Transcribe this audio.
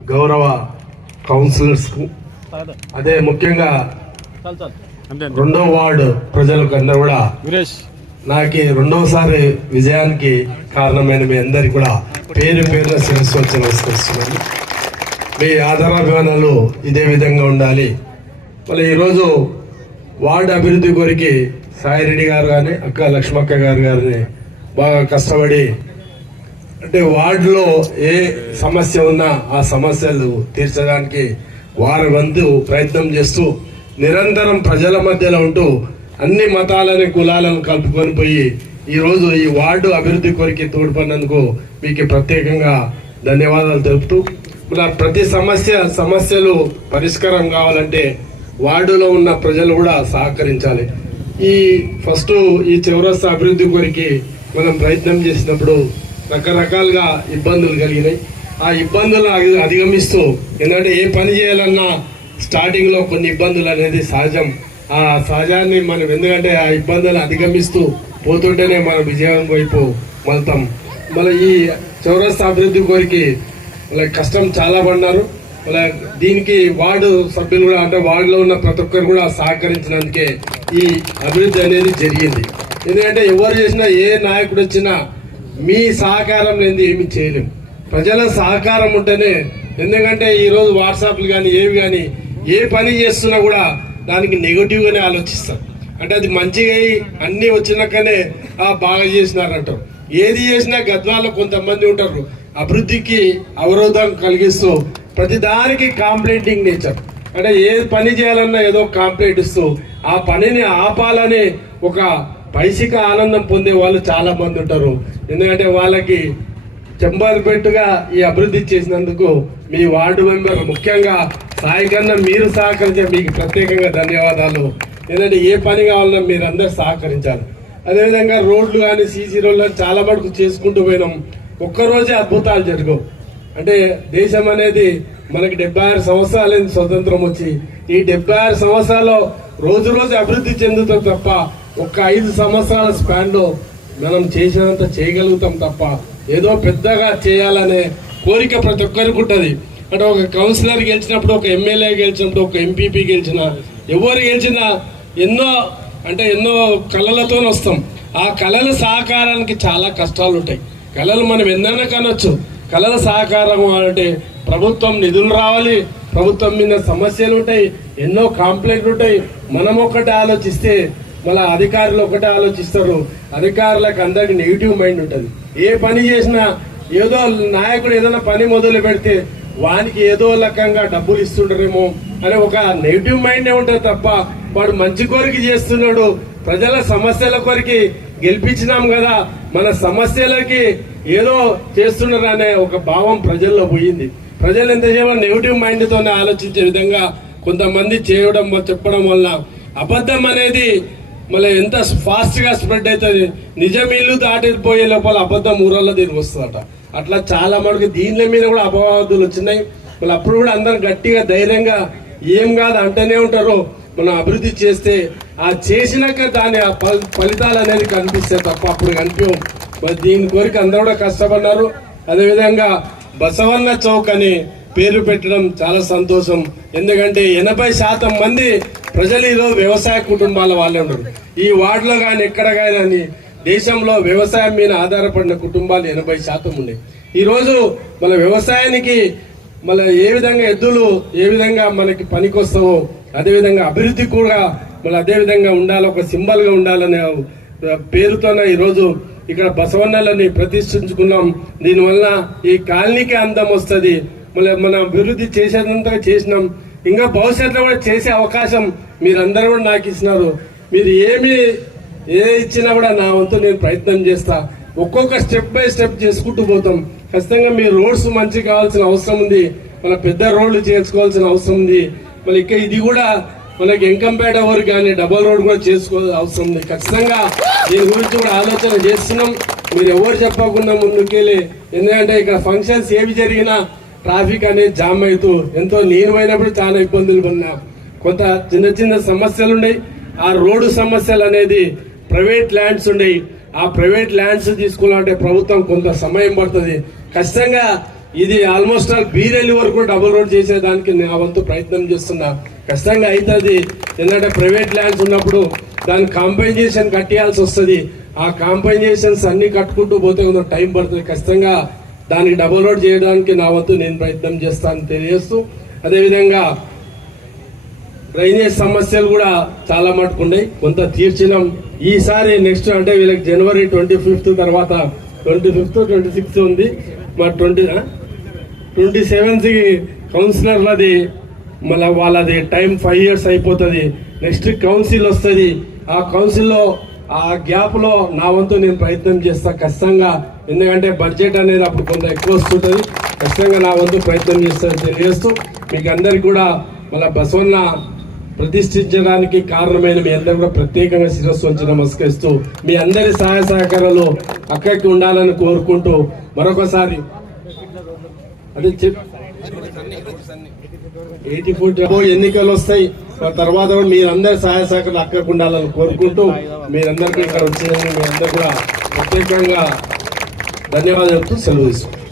గౌరవ కౌన్సిలర్స్కు. అదే ముఖ్యంగా రెండో వార్డు ప్రజలకు అందరూ కూడా వీరేష్ నాకు ఈ రెండోసారి విజయానికి కారణమైన మీ అందరికి కూడా పేరు పేరున శిరస్సు వచ్చి నమస్కరిస్తున్నాను. మీ ఆధారాభిమానాలు ఇదే విధంగా ఉండాలి. మళ్ళీ ఈరోజు వార్డు అభివృద్ధి కొరికి సాయిరెడ్డి గారు కానీ అక్క లక్ష్మక్క గారు గారిని బాగా కష్టపడి అంటే వార్డులో ఏ సమస్య ఉన్నా ఆ సమస్యలు తీర్చడానికి వారి వంతు ప్రయత్నం చేస్తూ నిరంతరం ప్రజల మధ్యలో ఉంటూ అన్ని మతాలని కులాలను కలుపుకొని పోయి ఈ రోజు ఈ వార్డు అభివృద్ధి కొరికి తోడ్పడినందుకు మీకు ప్రత్యేకంగా ధన్యవాదాలు తెలుపుతూ ఇలా ప్రతి సమస్య సమస్యలు పరిష్కారం కావాలంటే వార్డులో ఉన్న ప్రజలు కూడా సహకరించాలి. ఈ ఫస్ట్ ఈ చౌరస్తా అభివృద్ధి కొరికి మనం ప్రయత్నం చేసినప్పుడు రకరకాలుగా ఇబ్బందులు కలిగినాయి. ఆ ఇబ్బందులను అధిగమిస్తూ ఎందుకంటే ఏ పని చేయాలన్నా స్టార్టింగ్లో కొన్ని ఇబ్బందులు అనేది సహజం. ఆ సహజాన్ని మనం ఎందుకంటే ఆ ఇబ్బందులు అధిగమిస్తూ పోతుంటేనే మనం విజయం వైపు వెళ్తాం మళ్ళీ ఈ చౌరస్తా అభివృద్ధి కోరికి వాళ్ళ కష్టం చాలా పడినారు వాళ్ళ దీనికి వార్డు సభ్యులు కూడా అంటే వార్డులో ఉన్న ప్రతి ఒక్కరు కూడా సహకరించినందుకే ఈ అభివృద్ధి అనేది జరిగింది. ఎందుకంటే ఎవరు చేసినా ఏ నాయకుడు వచ్చినా మీ సహకారం లేని ఏమి చేయలేం. ప్రజల సహకారం ఉంటేనే ఎందుకంటే ఈరోజు వాట్సాప్లు కానీ ఏవి కానీ ఏ పని చేస్తున్నా కూడా దానికి నెగిటివ్గానే ఆలోచిస్తారు. అంటే అది మంచిగా అన్నీ వచ్చినాకనే బాగా చేసినారంటారు. ఏది చేసినా గద్వాల్లో కొంతమంది ఉంటారు. అభివృద్ధికి అవరోధం కలిగిస్తూ ప్రతి దానికి కాంప్లైంటింగ్ నేచర్ అంటే ఏ పని చేయాలన్నా ఏదో కాంప్లైంట్ ఇస్తూ ఆ పనిని ఆపాలని ఒక పైసిక ఆనందం పొందే వాళ్ళు చాలా మంది ఉంటారు. ఎందుకంటే వాళ్ళకి చెంబలు పెట్టుగా ఈ అభివృద్ధి చేసినందుకు మీ వార్డు మెంబర్ ముఖ్యంగా సాయి కన్నా మీరు సహకరించే మీకు ప్రత్యేకంగా ధన్యవాదాలు. ఎందుకంటే ఏ పని కావాలన్నా మీరు అందరు సహకరించాలి. అదేవిధంగా రోడ్లు కానీ సీసీ రోడ్లు కానీ చాలా మటుకు చేసుకుంటూ పోయినాం. ఒక్కరోజే అద్భుతాలు జరగవు. అంటే దేశం అనేది మనకి డెబ్బై ఆరు సంవత్సరాలైంది స్వతంత్రం వచ్చి ఈ డెబ్బై ఆరు సంవత్సరాల్లో రోజు రోజు అభివృద్ధి చెందుతాం తప్ప ఒక ఐదు సంవత్సరాల స్పాన్లో మనం చేసినంత చేయగలుగుతాం తప్ప ఏదో పెద్దగా చేయాలనే కోరిక ప్రతి ఒక్కరికి ఉంటుంది. అంటే ఒక కౌన్సిలర్ గెలిచినప్పుడు ఒక ఎమ్మెల్యే గెలిచినప్పుడు ఒక ఎంపీపీ గెలిచిన ఎవరు గెలిచినా ఎన్నో అంటే ఎన్నో కళలతో వస్తాం. ఆ కళల సహకారానికి చాలా కష్టాలు ఉంటాయి. కళలు మనం ఎన్నైనా కనొచ్చు. కళల సహకారం అంటే ప్రభుత్వం నిధులు రావాలి. ప్రభుత్వం మీద సమస్యలు ఉంటాయి. ఎన్నో కాంప్లైంట్లు ఉంటాయి. మనం ఒకటి ఆలోచిస్తే మళ్ళీ అధికారులు ఒకటే ఆలోచిస్తారు. అధికారులకు అందరికి నెగిటివ్ మైండ్ ఉంటుంది. ఏ పని చేసినా ఏదో నాయకుడు ఏదైనా పని మొదలు పెడితే వానికి ఏదో రకంగా డబ్బులు ఇస్తుంటారేమో అనే ఒక నెగిటివ్ మైండే ఉంటుంది తప్ప వాడు మంచి కోరిక చేస్తున్నాడు. ప్రజల సమస్యల కొరికి గెలిపించినాం కదా. మన సమస్యలకి ఏదో చేస్తున్నారు అనే ఒక భావం ప్రజల్లో పోయింది. ప్రజలు ఎంత ఎంతసేపు నెగిటివ్ మైండ్తోనే ఆలోచించే విధంగా కొంతమంది చేయడం చెప్పడం వల్ల అబద్ధం అనేది మళ్ళీ ఎంత ఫాస్ట్గా స్ప్రెడ్ అవుతుంది. నిజం ఇల్లు దాటిపోయే లోపల అబద్ధం ఊరల్లో దీనికి వస్తుందట. అట్లా చాలా మటుకు దీనిల మీద కూడా అపవాదులు వచ్చినాయి. మళ్ళీ అప్పుడు కూడా అందరు గట్టిగా ధైర్యంగా ఏం కాదు అంటూనే ఉంటారు. మనం అభివృద్ధి చేస్తే ఆ చేసినాక దాని ఆ ఫలితాలు అనేది కనిపిస్తాయి తప్ప అప్పుడు కనిపించవు. మరి దీని కోరిక అందరూ కూడా కష్టపడ్డారు. అదేవిధంగా బసవన్న చౌక్ అని పేరు పెట్టడం చాలా సంతోషం. ఎందుకంటే ఎనభై శాతం మంది ప్రజలు ఈరోజు వ్యవసాయ కుటుంబాల వాళ్ళే ఉన్నారు. ఈ వార్డులో కానీ ఎక్కడ కానీ దేశంలో వ్యవసాయం మీద ఆధారపడిన కుటుంబాలు ఎనభై శాతం ఉన్నాయి. ఈరోజు మన వ్యవసాయానికి మన ఏ విధంగా ఎద్దులు ఏ విధంగా మనకి పనికొస్తావో అదేవిధంగా అభివృద్ధి కూడా మళ్ళీ అదే విధంగా ఉండాలి ఒక సింబల్గా ఉండాలనే పేరుతోనే ఈరోజు ఇక్కడ బసవన్నలని ప్రతిష్ఠించుకున్నాం. దీనివల్ల ఈ కాలనీకి అందం వస్తుంది. మళ్ళీ మన అభివృద్ధి చేసేదంతా చేసినాం. ఇంకా భవిష్యత్తులో కూడా చేసే అవకాశం మీరందరూ కూడా నాకు ఇచ్చినారు. మీరు ఏమి ఏ ఇచ్చినా కూడా నా వంతు నేను ప్రయత్నం చేస్తా. ఒక్కొక్క స్టెప్ బై స్టెప్ చేసుకుంటూ పోతాం. ఖచ్చితంగా మీ రోడ్స్ మంచి కావాల్సిన అవసరం ఉంది. మన పెద్ద రోడ్లు చేసుకోవాల్సిన అవసరం ఉంది. మళ్ళీ ఇక ఇది కూడా మనకి ఎంకంపేట వరకు కానీ డబల్ రోడ్ కూడా చేసుకోవాల్సిన అవసరం ఉంది. ఖచ్చితంగా దీని గురించి కూడా ఆలోచన చేస్తున్నాం. మీరు ఎవరు చెప్పకుండా ముందుకెళ్ళి. ఎందుకంటే ఇక్కడ ఫంక్షన్స్ ఏవి జరిగినా ట్రాఫిక్ అనేది జామ్ అవుతూ ఎంతో నేను పోయినప్పుడు చాలా ఇబ్బందులు పడినా. కొంత చిన్న చిన్న సమస్యలు ఉన్నాయి ఆ రోడ్డు సమస్యలు అనేది ప్రైవేట్ ల్యాండ్స్ ఉన్నాయి ఆ ప్రైవేట్ ల్యాండ్స్ తీసుకోవాలంటే ప్రభుత్వం కొంత సమయం పడుతుంది. ఖచ్చితంగా ఇది ఆల్మోస్ట్ ఆల్ బీరెల్లి వరకు డబుల్ రోడ్ చేసేదానికి నా వంతు ప్రయత్నం చేస్తున్నా. ఖచ్చితంగా అవుతుంది. ఎందుకంటే ప్రైవేట్ ల్యాండ్స్ ఉన్నప్పుడు దాని కాంపెన్సేషన్ కట్టేయాల్సి వస్తుంది. ఆ కాంపెన్సేషన్స్ అన్ని కట్టుకుంటూ పోతే కొంత టైం పడుతుంది. ఖచ్చితంగా దానికి డబుల్ రోడ్ చేయడానికి నా వంతు నేను ప్రయత్నం చేస్తాను తెలియజేస్తూ అదేవిధంగా డ్రైనేజ్ సమస్యలు కూడా చాలా మటుకు ఉన్నాయి. కొంత తీర్చినాం. ఈసారి నెక్స్ట్ అంటే వీళ్ళకి జనవరి ట్వంటీ ఫిఫ్త్ తర్వాత ట్వంటీ ఫిఫ్త్ ట్వంటీ సిక్స్త్ ఉంది. మా ట్వంటీ ట్వంటీ సెవెంత్కి కౌన్సిలర్లది మళ్ళీ వాళ్ళది టైం ఫైవ్ ఇయర్స్ అయిపోతుంది. నెక్స్ట్ కౌన్సిల్ వస్తుంది. ఆ కౌన్సిల్లో ఆ గ్యాప్లో నా వంతు నేను ప్రయత్నం చేస్తా ఖచ్చితంగా. ఎందుకంటే బడ్జెట్ అనేది అప్పుడు కొంత ఎక్కువ వస్తుంటుంది. ఖచ్చితంగా నా వంతు ప్రయత్నం చేస్తాను తెలియజేస్తూ మీకు అందరికి కూడా మళ్ళీ బసవన్న ప్రతిష్ఠించడానికి కారణమైన మీ అందరూ కూడా ప్రత్యేకంగా శిరస్సు వచ్చి నమస్కరిస్తూ మీ అందరి సహాయ సహకారాలు అక్కడికి ఉండాలని కోరుకుంటూ మరొకసారి అదే చెప్ ఎయిటీ ఫోర్ ఎన్నికలు వస్తాయి. తర్వాత మీరందరి సహాయ సహకారాలు అక్కడికి ఉండాలని కోరుకుంటూ మీరందరికీ ఇక్కడ వచ్చినందుకు మీరందరూ కూడా ప్రత్యేకంగా ధన్యవాదాలు చెప్తూ సెలవు తీసుకుంటాం